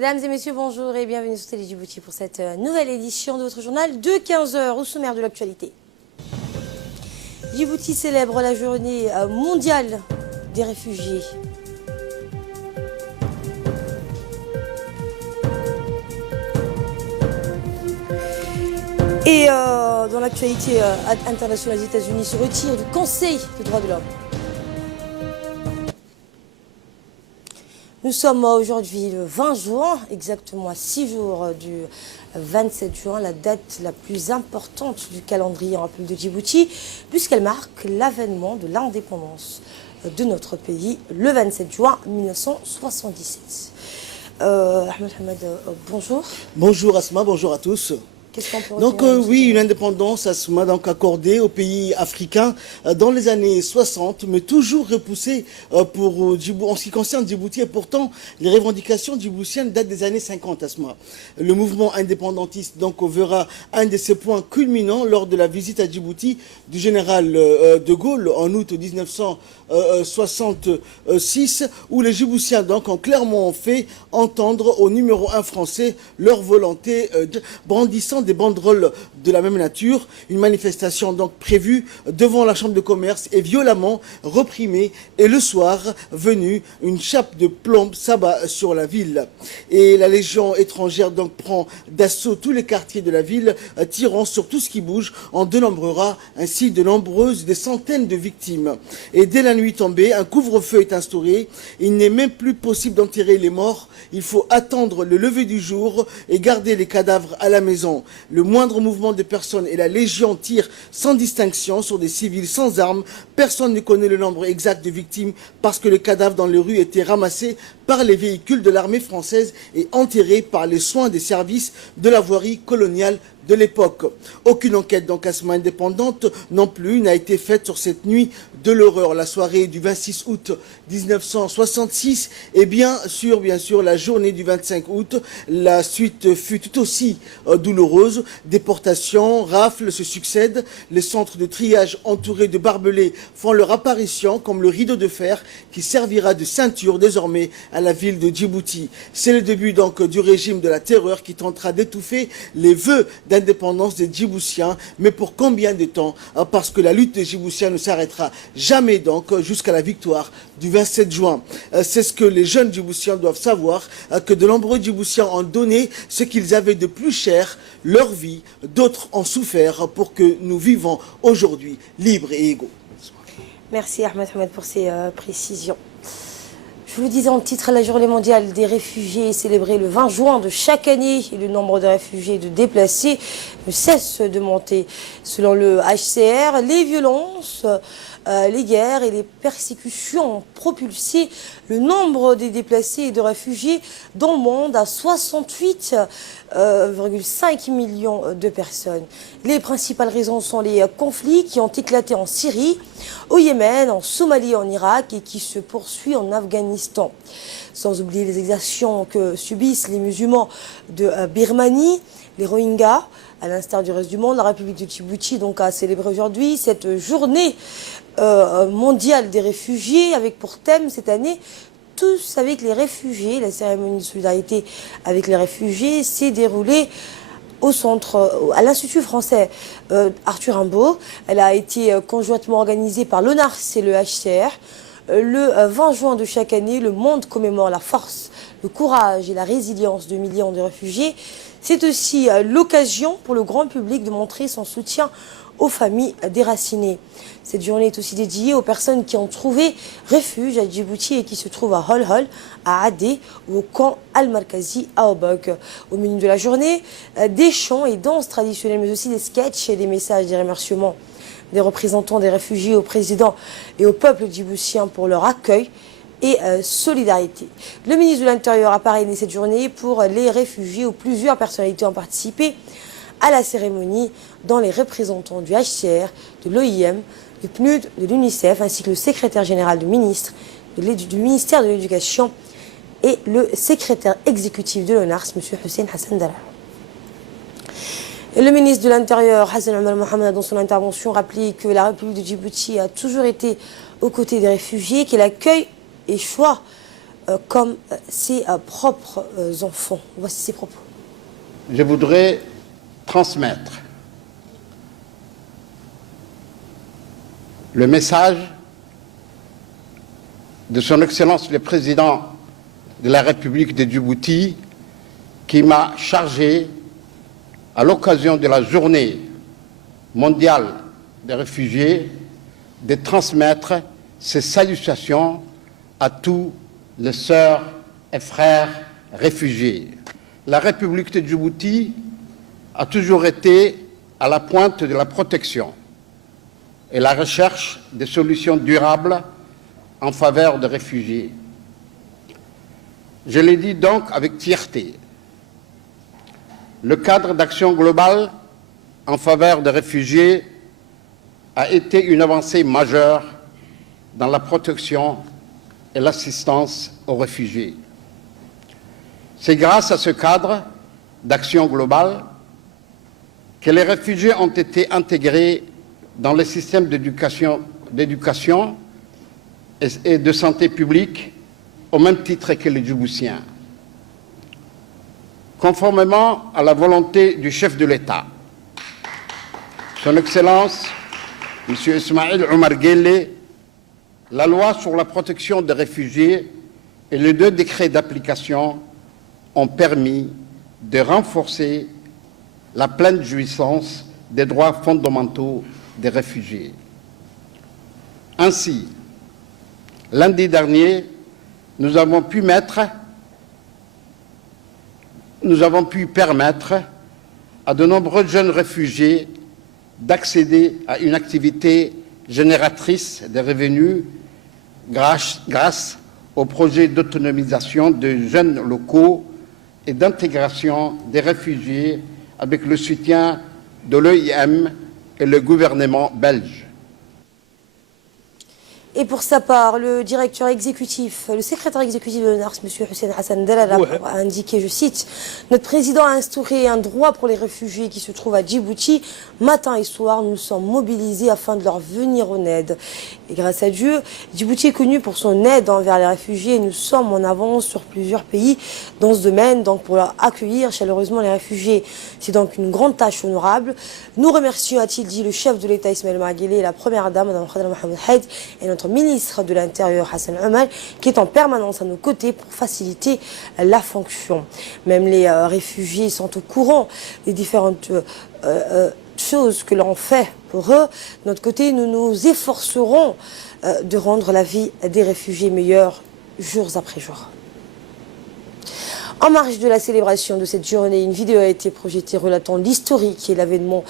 Mesdames et messieurs, bonjour et bienvenue sur Télé Djibouti pour cette nouvelle édition de votre journal de 15h au sommaire de l'actualité. Djibouti célèbre la journée mondiale des réfugiés. Et dans l'actualité internationale, les États-Unis se retirent du Conseil des droits de l'homme. Nous sommes aujourd'hui le 20 juin, exactement à 6 jours du 27 juin, la date la plus importante du calendrier en République de Djibouti, puisqu'elle marque l'avènement de l'indépendance de notre pays, le 27 juin 1977. Ahmed Hamad, bonjour. Bonjour Asma, bonjour à tous. Donc oui, une indépendance Asma, donc accordée aux pays africains dans les années 60, mais toujours repoussée pour Djibouti, en ce qui concerne Djibouti, et pourtant les revendications djiboutiennes datent des années 50 Asma. Le mouvement indépendantiste donc verra un de ses points culminants lors de la visite à Djibouti du général de Gaulle en août 1966, où les Djiboutiens donc ont clairement fait entendre au numéro 1 français leur volonté brandissant des banderoles de la même nature. Une manifestation donc prévue devant la chambre de commerce est violemment reprimée et le soir venu, une chape de plomb s'abat sur la ville. Et la Légion étrangère donc prend d'assaut tous les quartiers de la ville, tirant sur tout ce qui bouge, en dénombrera ainsi de nombreuses, des centaines de victimes. Et dès la nuit tombée, un couvre-feu est instauré. Il n'est même plus possible d'enterrer les morts. Il faut attendre le lever du jour et garder les cadavres à la maison. Le moindre mouvement de personnes et la Légion tire sans distinction sur des civils sans armes. Personne ne connaît le nombre exact de victimes parce que les cadavres dans les rues étaient ramassés par les véhicules de l'armée française et enterrés par les soins des services de la voirie coloniale de l'époque. Aucune enquête d'encaissement indépendante non plus n'a été faite sur cette nuit de l'horreur, la soirée du 26 août 1966 et bien sûr la journée du 25 août. La suite fut tout aussi douloureuse. Déportations, rafles se succèdent. Les centres de triage entourés de barbelés font leur apparition comme le rideau de fer qui servira de ceinture désormais à la ville de Djibouti. C'est le début donc du régime de la terreur qui tentera d'étouffer les vœux d'indépendance des Djiboutiens. Mais pour combien de temps? Parce que la lutte des Djiboutiens ne s'arrêtera jamais donc jusqu'à la victoire du 27 juin. C'est ce que les jeunes Djiboutiens doivent savoir, que de nombreux Djiboutiens ont donné ce qu'ils avaient de plus cher, leur vie. D'autres ont souffert pour que nous vivons aujourd'hui libres et égaux. Merci Ahmed Hamad pour ces précisions. Je vous le disais en titre, la journée mondiale des réfugiés est célébrée le 20 juin de chaque année et le nombre de réfugiés et de déplacés ne cesse de monter. Selon le HCR, les violences, les guerres et les persécutions ont propulsé le nombre des déplacés et de réfugiés dans le monde à 68,5 millions de personnes. Les principales raisons sont les conflits qui ont éclaté en Syrie, au Yémen, en Somalie et en Irak et qui se poursuivent en Afghanistan. Sans oublier les exactions que subissent les musulmans de Birmanie, les Rohingyas. À l'instar du reste du monde, la République de Djibouti donc, a célébré aujourd'hui cette journée mondiale des réfugiés avec pour thème cette année tous avec les réfugiés. La cérémonie de solidarité avec les réfugiés s'est déroulée au centre, à l'Institut français Arthur Rimbaud. Elle a été conjointement organisée par l'ONARS et le HCR. Le 20 juin de chaque année, le monde commémore la force, le courage et la résilience de millions de réfugiés. C'est aussi l'occasion pour le grand public de montrer son soutien aux familles déracinées. Cette journée est aussi dédiée aux personnes qui ont trouvé refuge à Djibouti et qui se trouvent à Hol-Hol, à Adé ou au camp Al-Markazi à Obok. Au menu de la journée, des chants et danses traditionnelles, mais aussi des sketchs et des messages, des remerciements des représentants des réfugiés au président et au peuple djiboutien pour leur accueil et solidarité. Le ministre de l'Intérieur a parrainé cette journée pour les réfugiés où plusieurs personnalités ont participé à la cérémonie, dont les représentants du HCR, de l'OIM, du PNUD, de l'UNICEF, ainsi que le secrétaire général du ministère de l'Éducation et le secrétaire exécutif de l'ONARS, M. Hussein Hassan Dara. Et le ministre de l'Intérieur, Hassan Omar Mohamed, dans son intervention, rappelait que la République de Djibouti a toujours été aux côtés des réfugiés, qu'elle accueille et choix comme ses propres enfants. Voici ses propos. Je voudrais transmettre le message de son Excellence le Président de la République de Djibouti qui m'a chargé, à l'occasion de la journée mondiale des réfugiés, de transmettre ces salutations à tous les sœurs et frères réfugiés. La République de Djibouti a toujours été à la pointe de la protection et la recherche de solutions durables en faveur des réfugiés. Je l'ai dit donc avec fierté. Le cadre d'action globale en faveur des réfugiés a été une avancée majeure dans la protection et l'assistance aux réfugiés. C'est grâce à ce cadre d'action globale que les réfugiés ont été intégrés dans les systèmes d'éducation et de santé publique au même titre que les Djiboutiens. Conformément à la volonté du chef de l'État, Son Excellence, M. Ismaïl Omar Guelleh, la loi sur la protection des réfugiés et les 2 décrets d'application ont permis de renforcer la pleine jouissance des droits fondamentaux des réfugiés. Ainsi, lundi dernier, nous avons pu permettre à de nombreux jeunes réfugiés d'accéder à une activité génératrice de revenus grâce au projet d'autonomisation des jeunes locaux et d'intégration des réfugiés avec le soutien de l'OIM et le gouvernement belge. Et pour sa part, le directeur exécutif, le secrétaire exécutif de NARS, M. Hussein Hassan Dalala, a indiqué, je cite, « Notre président a instauré un droit pour les réfugiés qui se trouvent à Djibouti. Matin et soir, nous sommes mobilisés afin de leur venir en aide. Et grâce à Dieu, Djibouti est connu pour son aide envers les réfugiés et nous sommes en avance sur plusieurs pays dans ce domaine, donc pour leur accueillir chaleureusement les réfugiés. C'est donc une grande tâche honorable. Nous remercions, a-t-il dit, le chef de l'État Ismaïl Omar Guelleh et la première dame, Mme Khadra Mohamed Haïd, et notre ministre de l'Intérieur Hassan Omar, qui est en permanence à nos côtés pour faciliter la fonction. Même les réfugiés sont au courant des différentes choses que l'on fait pour eux. De notre côté, nous nous efforcerons de rendre la vie des réfugiés meilleure jours après jour. En marge de la célébration de cette journée, une vidéo a été projetée relatant l'historique et l'avènement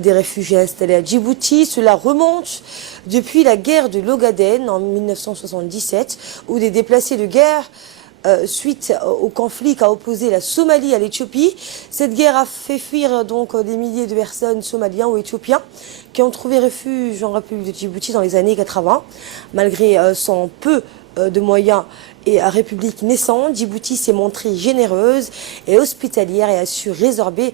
des réfugiés installés à Djibouti. Cela remonte depuis la guerre de l'Ogaden en 1977, où des déplacés de guerre suite au conflit qu'a opposé la Somalie à l'Éthiopie. Cette guerre a fait fuir donc des milliers de personnes somaliens ou éthiopiens qui ont trouvé refuge en République de Djibouti dans les années 80. Malgré son peu de moyens et République naissante, Djibouti s'est montrée généreuse et hospitalière et a su résorber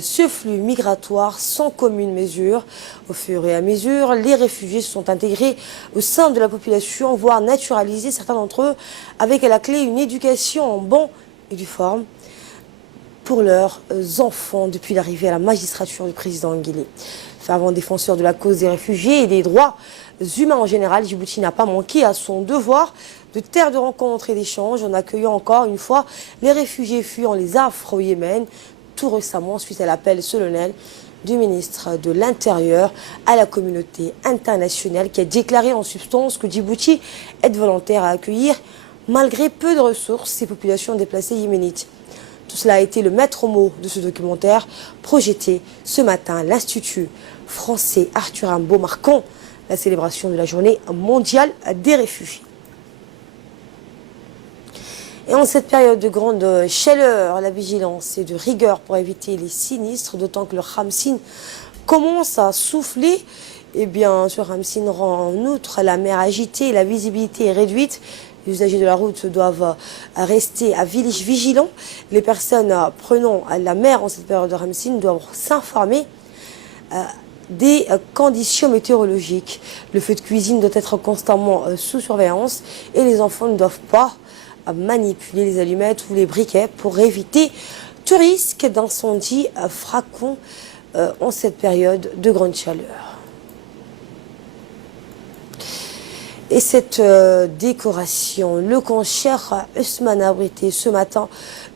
ce flux migratoire sans commune mesure. Au fur et à mesure, les réfugiés se sont intégrés au sein de la population, voire naturalisés, certains d'entre eux, avec à la clé une éducation en bon et due forme pour leurs enfants depuis l'arrivée à la magistrature du président Guelleh. Fervent défenseur de la cause des réfugiés et des droits humains en général, Djibouti n'a pas manqué à son devoir de terre de rencontres et d'échanges en accueillant encore une fois les réfugiés fuyant les affres au Yémen, tout récemment suite à l'appel solennel du ministre de l'Intérieur à la communauté internationale qui a déclaré en substance que Djibouti est volontaire à accueillir, malgré peu de ressources, ces populations déplacées yéménites. Tout cela a été le maître mot de ce documentaire projeté ce matin à l'Institut français Arthur Rimbaud, marquant la célébration de la journée mondiale des réfugiés. Et en cette période de grande chaleur, la vigilance est de rigueur pour éviter les sinistres, d'autant que le Khamsin commence à souffler. Eh bien, ce Khamsin rend en outre la mer agitée, la visibilité est réduite. Les usagers de la route doivent rester vigilants. Les personnes prenant la mer en cette période de Khamsin doivent s'informer des conditions météorologiques. Le feu de cuisine doit être constamment sous surveillance et les enfants ne doivent pas manipuler les allumettes ou les briquets pour éviter tout risque d'incendie fréquent en cette période de grande chaleur. Et cette décoration, le concert Ousmane a abrité ce matin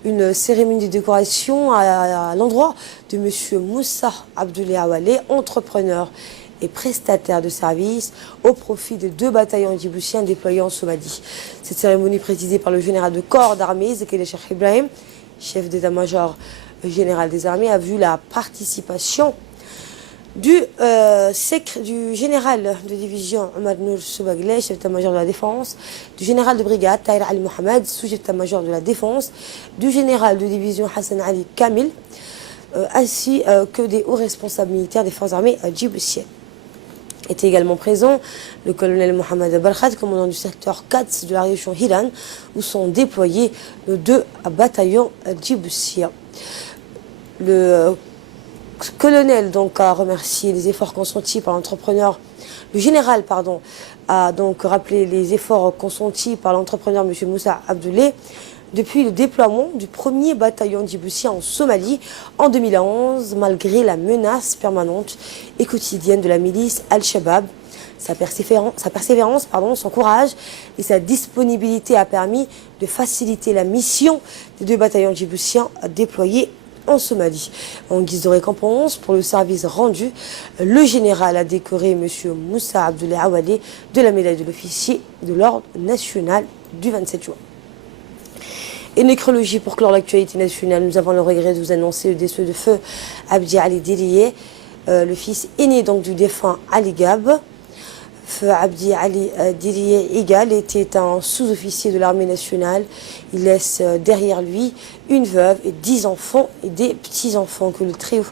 une cérémonie de décoration à l'endroit de M. Moussa Abdoulaye Awale, entrepreneur et prestataire de services au profit de 2 bataillons djiboutiens déployés en Somalie. Cette cérémonie présidée par le général de corps d'armée, Zekele Cheikh Ibrahim, chef d'état-major général des armées, a vu la participation du général de division Omar Nour Soubaglé, chef d'état-major de la défense, du général de brigade Tahir Ali Mohamed, sous-chef d'état-major de la défense, du général de division Hassan Ali Kamil, ainsi que des hauts responsables militaires des forces armées djiboutiennes. Était également présent le colonel Mohamed Barkhat, commandant du secteur 4 de la région Hiran, où sont déployés nos 2 bataillons djiboutiens. Le colonel donc a remercié les efforts consentis par l'entrepreneur. Le général, pardon, a donc rappelé les efforts consentis par l'entrepreneur M. Moussa Abdoulaye depuis le déploiement du 1er bataillon djiboutien en Somalie en 2011, malgré la menace permanente et quotidienne de la milice Al-Shabaab. Sa persévérance, son courage et sa disponibilité a permis de faciliter la mission des 2 bataillons djiboutiens déployés en Somalie. En guise de récompense pour le service rendu, le général a décoré M. Moussa Abdoulaye Awale de la médaille de l'officier de l'ordre national du 27 juin. Et nécrologie pour clore l'actualité nationale, nous avons le regret de vous annoncer le décès de feu Abdi Ali Diliye, le fils aîné donc du défunt Ali Gab. Feu Abdi Ali Diliye Egal était un sous-officier de l'armée nationale. Il laisse derrière lui une veuve et 10 enfants et des petits-enfants que le trio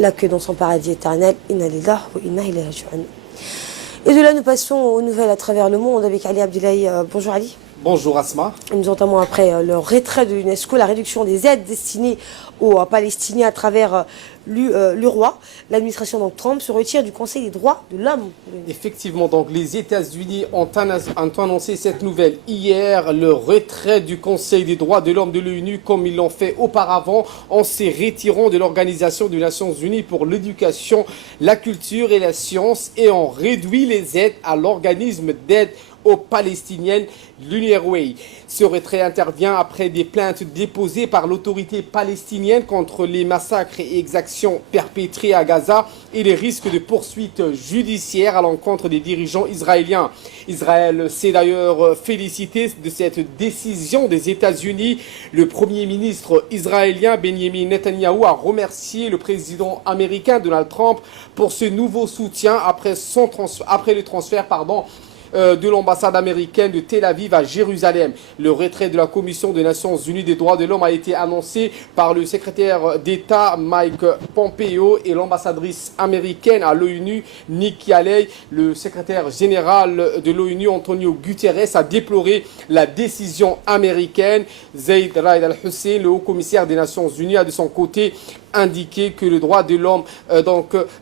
l'accueille dans son paradis éternel. Inna lillahi wa inna ilayhi raji'un. Et de là, nous passons aux nouvelles à travers le monde avec Ali Abdoulaye. Bonjour Ali. Bonjour Asma. Nous entamons après le retrait de l'UNESCO, la réduction des aides destinées aux Palestiniens à travers l'URWA. L'administration donc Trump se retire du Conseil des droits de l'homme. Effectivement, donc les États-Unis ont annoncé cette nouvelle hier, le retrait du Conseil des droits de l'homme de l'ONU comme ils l'ont fait auparavant en se retirant de l'Organisation des Nations Unies pour l'éducation, la culture et la science et ont réduit les aides à l'organisme d'aide aux Palestiniennes, l'UNRWA. Ce retrait intervient après des plaintes déposées par l'autorité palestinienne contre les massacres et exactions perpétrés à Gaza et les risques de poursuites judiciaires à l'encontre des dirigeants israéliens. Israël s'est d'ailleurs félicité de cette décision des États-Unis. Le Premier ministre israélien Benjamin Netanyahou a remercié le président américain Donald Trump pour ce nouveau soutien après le transfert de l'ambassade américaine de Tel Aviv à Jérusalem. Le retrait de la Commission des Nations Unies des droits de l'homme a été annoncé par le secrétaire d'État Mike Pompeo et l'ambassadrice américaine à l'ONU, Nikki Haley. Le secrétaire général de l'ONU, Antonio Guterres, a déploré la décision américaine. Zeid Raed Al-Hussein, le haut-commissaire des Nations Unies, a de son côté indiqué que le droit de l'homme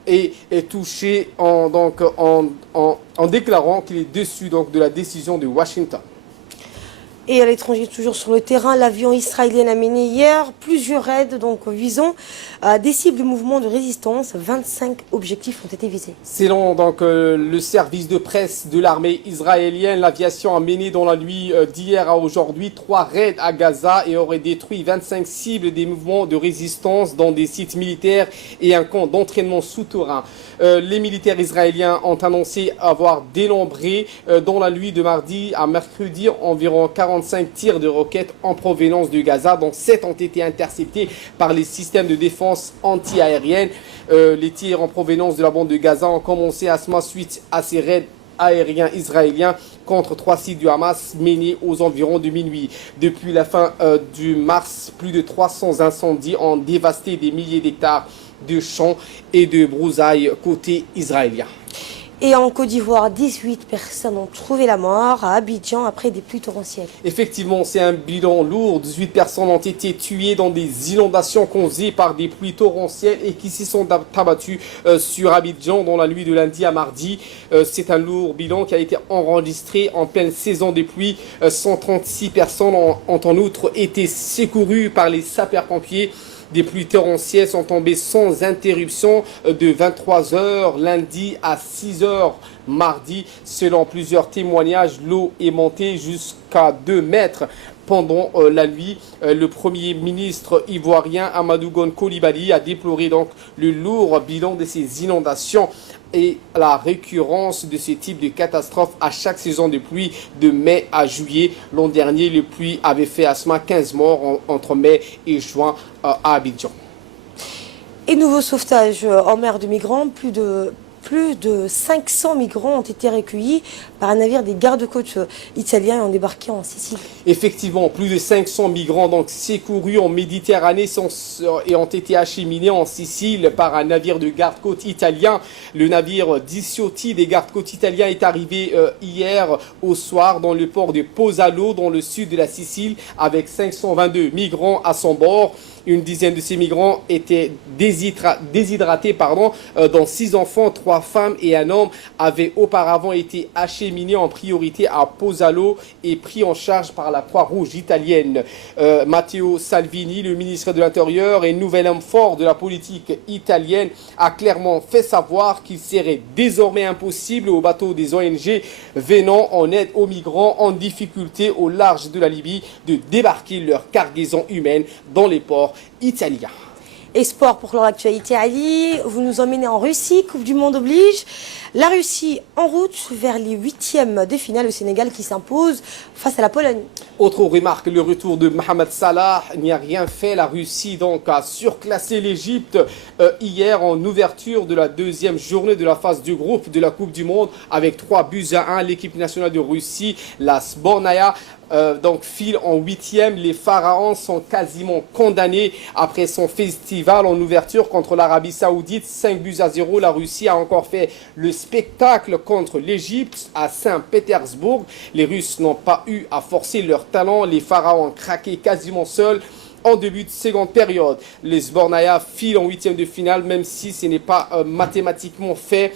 est touché en déclarant qu'il est déçu de la décision de Washington. Et à l'étranger, toujours sur le terrain, l'avion israélien a mené hier plusieurs raids visant des cibles de mouvements de résistance. 25 objectifs ont été visés. Selon le service de presse de l'armée israélienne, l'aviation a mené dans la nuit d'hier à aujourd'hui 3 raids à Gaza et aurait détruit 25 cibles des mouvements de résistance dans des sites militaires et un camp d'entraînement souterrain. Les militaires israéliens ont annoncé avoir dénombré dans la nuit de mardi à mercredi environ 45 tirs de roquettes en provenance de Gaza, dont 7 ont été interceptés par les systèmes de défense anti-aérienne. Les tirs en provenance de la bande de Gaza ont commencé à se suite à ces raids aériens israéliens contre 3 sites du Hamas menés aux environs de minuit. Depuis la fin du mars, plus de 300 incendies ont dévasté des milliers d'hectares de champs et de broussailles côté israélien. Et en Côte d'Ivoire, 18 personnes ont trouvé la mort à Abidjan après des pluies torrentielles. Effectivement, c'est un bilan lourd. 18 personnes ont été tuées dans des inondations causées par des pluies torrentielles et qui s'y sont abattues sur Abidjan dans la nuit de lundi à mardi. C'est un lourd bilan qui a été enregistré en pleine saison des pluies. 136 personnes ont en outre été secourues par les sapeurs-pompiers. Des pluies torrentielles sont tombées sans interruption de 23h lundi à 6h mardi. Selon plusieurs témoignages, l'eau est montée jusqu'à 2 mètres pendant la nuit. Le Premier ministre ivoirien Amadou Gon Coulibaly a déploré donc le lourd bilan de ces inondations et la récurrence de ce type de catastrophe à chaque saison de pluie de mai à juillet. L'an dernier, les pluies avaient fait à ce moment 15 morts entre mai et juin à Abidjan. Et nouveau sauvetage en mer de migrants, plus de 500 migrants ont été recueillis par un navire des gardes-côtes italiens et ont débarqué en Sicile. Effectivement, plus de 500 migrants donc secourus en Méditerranée et ont été acheminés en Sicile par un navire de garde-côtes italien. Le navire Diciotti des gardes-côtes italiens est arrivé hier au soir dans le port de Pozzallo, dans le sud de la Sicile, avec 522 migrants à son bord. Une dizaine de ces migrants étaient déshydratés, dont 6 enfants, 3 femmes et un homme avaient auparavant été acheminés en priorité à Pozzallo et pris en charge par la Croix-Rouge italienne. Matteo Salvini, le ministre de l'Intérieur et nouvel homme fort de la politique italienne, a clairement fait savoir qu'il serait désormais impossible aux bateaux des ONG venant en aide aux migrants en difficulté au large de la Libye de débarquer leur cargaison humaine dans les ports italiens. Et sport pour l'actualité, Ali, vous nous emmenez en Russie, Coupe du Monde oblige. La Russie en route vers les 8e de finale, le Sénégal qui s'impose face à la Pologne. Autre remarque, le retour de Mohamed Salah n'y a rien fait. La Russie donc a surclassé l'Égypte hier en ouverture de la 2e journée de la phase du groupe de la Coupe du Monde avec 3-1. L'équipe nationale de Russie, la Sbornaya, donc file en 8e. Les Pharaons sont quasiment condamnés après son festival en ouverture contre l'Arabie Saoudite. 5-0. La Russie a encore fait le spectacle contre l'Égypte à Saint-Pétersbourg. Les Russes n'ont pas eu à forcer leur talent. Les Pharaons ont craqué quasiment seuls en début de seconde période. Les Sbornaya filent en 8e de finale, même si ce n'est pas mathématiquement fait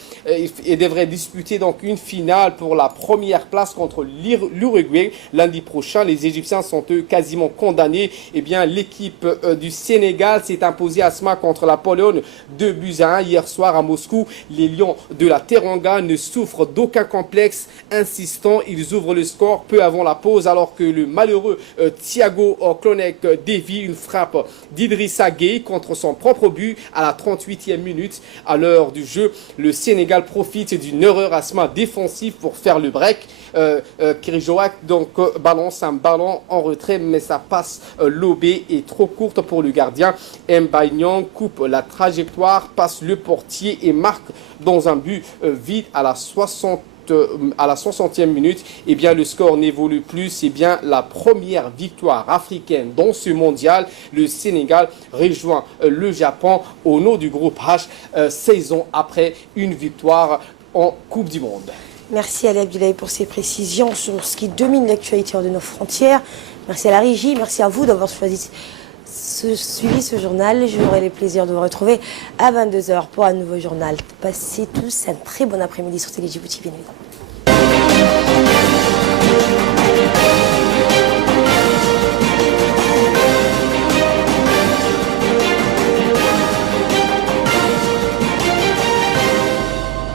et devraient disputer donc une finale pour la première place contre l'Uruguay lundi prochain. Les Égyptiens sont eux quasiment condamnés. Eh bien, l'équipe du Sénégal s'est imposée à ce match contre la Pologne 2-1 hier soir à Moscou. Les Lions de la Teranga ne souffrent d'aucun complexe. Insistant, ils ouvrent le score peu avant la pause alors que le malheureux Thiago Klonek dévie une frappe d'Idrissa Gueye contre son propre but à la 38e minute. À l'heure du jeu, le Sénégal profite d'une erreur à ce moment défensive pour faire le break. Kirijoak donc balance un ballon en retrait, mais sa passe lobée est trop courte pour le gardien. Mbaye coupe la trajectoire, passe le portier et marque dans un but vide à la 60e minute. Eh bien, le score n'évolue plus. C'est bien la première victoire africaine dans ce mondial. Le Sénégal rejoint le Japon au nom du groupe H 16 ans après une victoire en Coupe du Monde. Merci Ali Abdoulaye pour ces précisions sur ce qui domine l'actualité hors de nos frontières. Merci à la régie, merci à vous d'avoir suivi ce journal. J'aurai le plaisir de vous retrouver à 22h pour un nouveau journal. Passez tous un très bon après-midi sur Télé Djibouti, bien évidemment.